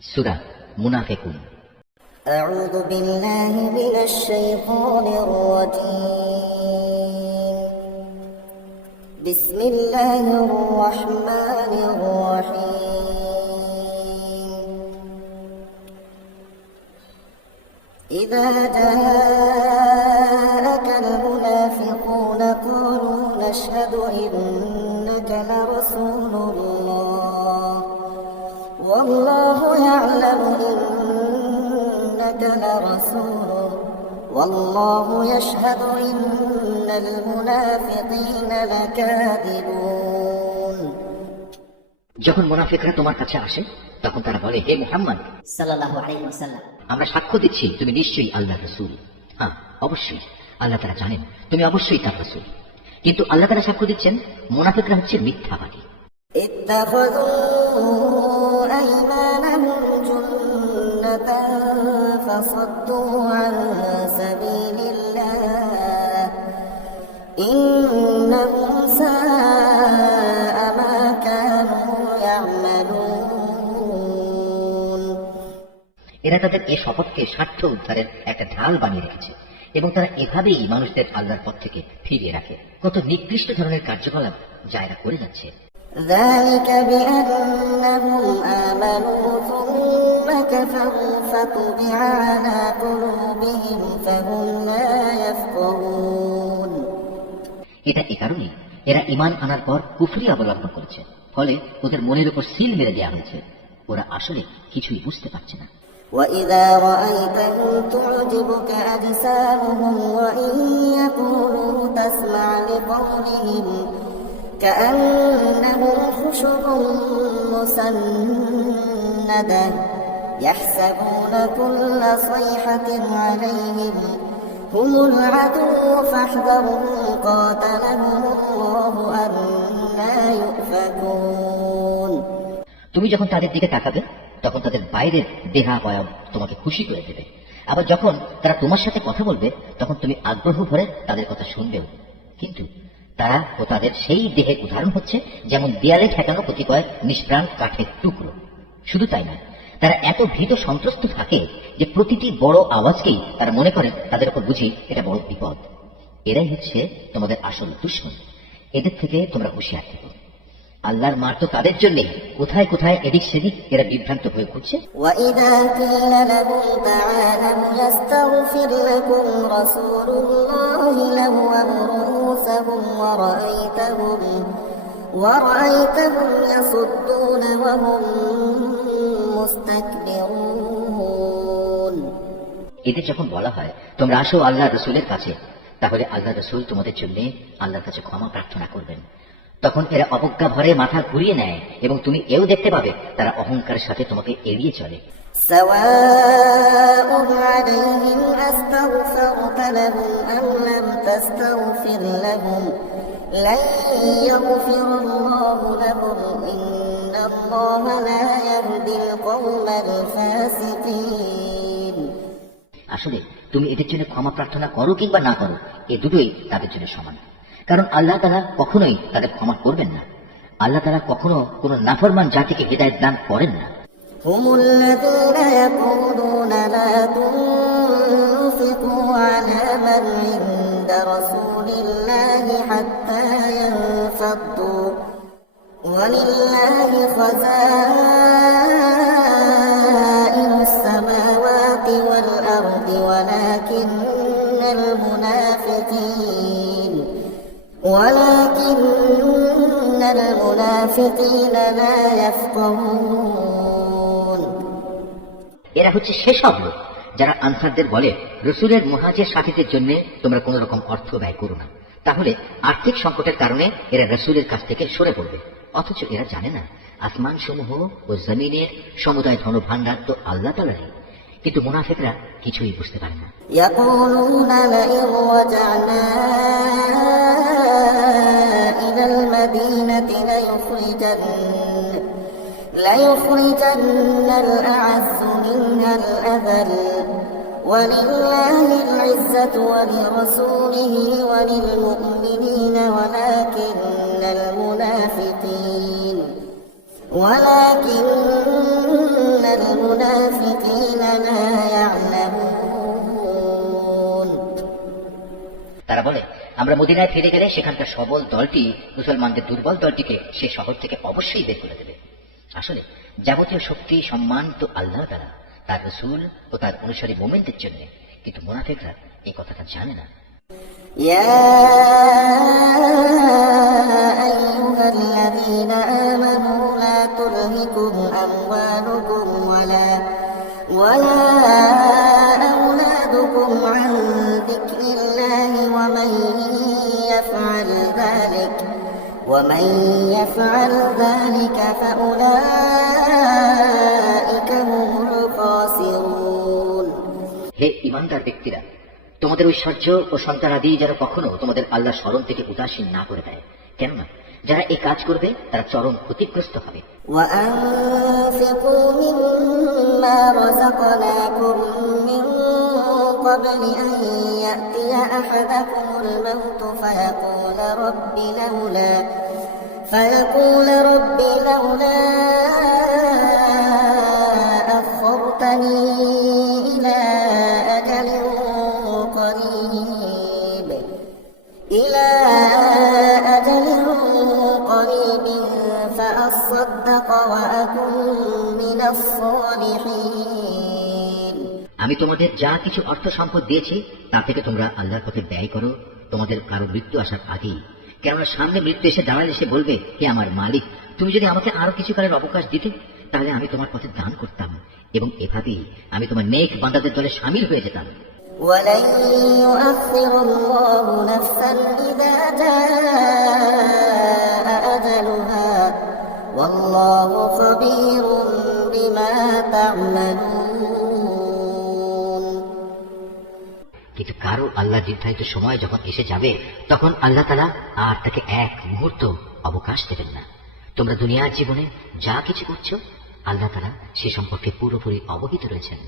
سورة منافقون. أعوذ بالله من الشيطان الرجيم. بسم الله الرحمن الرحيم. إذا جاء والله يشهد إن المنافقين لكاذبون যখন মুনাফিকরা তোমার কাছে আসে তখন তারা বলে হে মুহাম্মদ সাল্লাল্লাহু আলাইহি ওয়াসাল্লাম আমরা সাক্ষ্য দিচ্ছি তুমি নিশ্চয়ই আল্লাহ রসুল হ্যাঁ অবশ্যই আল্লাহ তারা জানেন তুমি অবশ্যই তার রসুল কিন্তু আল্লাহ তারা সাক্ষ্য দিচ্ছেন মুনাফিকরা হচ্ছে মিথ্যাবাদী اتخذوا أيمانهم جنة فصدوا عن إنهم ساء ما كانوا يعملون এরা তাদের এ শপথকে স্বার্থ উদ্ধারের একটা ঢাল বানিয়ে রেখেছে এবং তারা এভাবেই মানুষদের আল্লাহর পথ থেকে ফিরিয়ে রাখে কত নিকৃষ্ট ধরনের কার্যকলাপ যা এরা করে যাচ্ছে ذلك بأنهم آمنوا ثم كفروا فطبع على قلوبهم فهم لا يفقهون এটা এ কারণেই এরা ইমান আনার পর কুফরি অবলম্বন করেছে ফলে ওদের মনের উপর সিল মেরে দেওয়া হয়েছে ওরা আসলে কিছুই বুঝতে পারছে না وإذا رأيتهم تعجبك أجسامهم وإن يقولوا تسمع لقولهم كأنهم خشب مسندة يحسبون كل صيحة عليهم هم العدو فاحذرهم قاتلهم الله أنا يؤفكون তুমি যখন তাদের দিকে তাকাবে তখন তাদের বাইরের দেহাবয়ব তোমাকে খুশি করে দেবে আবার যখন তারা তোমার সাথে কথা বলবে তখন তুমি আগ্রহ ভরে তাদের কথা শুনবেও কিন্তু তারা ও তাদের সেই দেহের উদাহরণ হচ্ছে যেমন দেয়ালে ঠেকানো প্রতি কয়েক নিষ্প্রাণ কাঠের টুকরো শুধু তাই না তারা এত ভীত সন্ত্রস্ত থাকে যে প্রতিটি বড় আওয়াজকেই তারা মনে করে তাদের উপর বুঝি এটা বড় বিপদ এরাই হচ্ছে তোমাদের আসল দুশ্মন এদের থেকে তোমরা হুঁশিয়ার থেকো আল্লাহর মার তো তাদের জন্যে কোথায় কোথায় এদিক সেদিক এরা বিভ্রান্ত হয়ে ঘুরছে وإذا قيل لهم تعالوا يستغفر لكم رسول الله لووا رؤوسهم ورأيتهم ورأيتهم يصدون وهم مستكبرون এদের যখন বলা হয় তোমরা আসো আল্লাহ রসুলের কাছে তাহলে আল্লাহ রসুল তোমাদের জন্য আল্লাহর কাছে ক্ষমা প্রার্থনা করবেন তখন এরা অবজ্ঞা ভরে মাথা ঘুরিয়ে নেয় এবং তুমি এও দেখতে পাবে তারা অহংকারের সাথে তোমাকে এড়িয়ে চলে سواء عليهم أستغفرت لهم أم لم تستغفر لهم لن يغفر الله لهم إن الله لا يهدي القوم الفاسقين আসলে তুমি এদের জন্য ক্ষমা প্রার্থনা করো কিংবা না করো এ দুটোই তাদের জন্য সমান কারণ আল্লাহ তারা কখনোই তাদের ক্ষমা করবেন না আল্লাহ তারা কখনো কোনো নাফরমান জাতিকে হৃদায়ত দান করেন না هم الذين يقولون لا تنفقوا على من عند رسول الله حتى ينفضوا ولله خزائن السماوات والأرض ولكن المنافقين ولكن المنافقين لا يفقهون এরা হচ্ছে সেসব লোক যারা আনসারদের বলে রসুলের মুহাজের সাথীদের জন্য তোমরা কোন রকম অর্থ ব্যয় করো না তাহলে আর্থিক সংকটের কারণে এরা রসুলের কাছ থেকে সরে পড়বে অথচ এরা জানে না আসমান সমূহ ও জমিনের সমুদায় ধন ভাণ্ডার তো আল্লাহ তালারই কিন্তু মুনাফেকরা কিছুই বুঝতে পারে না يقولون لئن رجعنا إلى المدينة ليخرجن ليخرجن الأعز منها الأذل ولله العزة ولرسوله وللمؤمنين ولكن المنافقين ولكن المنافقين المنافقين لا يعلمون তারা বলে আমরা মদিনায় ফিরে গেলে সেখানকার সবল দলটি মুসলমানদের দুর্বল দলটিকে সে শহর থেকে অবশ্যই বের করে দেবে আসলে যাবতীয় শক্তি সম্মান তো আল্লাহ দ্বারা তার রসুল ও তার অনুসারী মোমেন্টের জন্য কিন্তু মুনাফেকরা এই কথাটা জানে না يا أيها الذين آمنوا لا تلهكم أموالكم ولا ولا أولادكم عن ذكر الله ومن يفعل ذلك ومن يفعل ذلك فأولئك ইমানদার ব্যক্তিরা তোমাদের ঐশ্বর্য ও সন্তানাদি যেন কখনো তোমাদের আল্লাহ স্মরণ থেকে উদাসীন না করে দেয় কেননা যারা এই কাজ করবে তারা চরম ক্ষতিগ্রস্ত হবে وأنفقوا مما رزقناكم من قبل أن يأتي أحدكم الموت فيقول رب لولا فيقول رب لولا أخرتني أجل قريب فأصدق وأكن من الصالحين আমি তোমাদের যা কিছু অর্থ সম্পদ দিয়েছি তা থেকে তোমরা আল্লাহর পথে ব্যয় করো তোমাদের কারো মৃত্যু আসার আগেই কেননা সামনে মৃত্যু এসে দাঁড়ালে সে বলবে হে আমার মালিক তুমি যদি আমাকে আরো কিছু কালের অবকাশ দিতে তাহলে আমি তোমার পথে দান করতাম এবং এভাবেই আমি তোমার নেক বান্দাদের দলে সামিল হয়ে যেতাম ولن يؤخر الله نفسا إذا جاء أجلها والله خبير بما تعملون কিন্তু কারো আল্লাহ নির্ধারিত সময় যখন এসে যাবে তখন আল্লাহ তালা আর তাকে এক মুহূর্ত অবকাশ দেবেন না তোমরা দুনিয়ার জীবনে যা কিছু করছো আল্লাহ তালা সে সম্পর্কে পুরোপুরি অবহিত রয়েছেন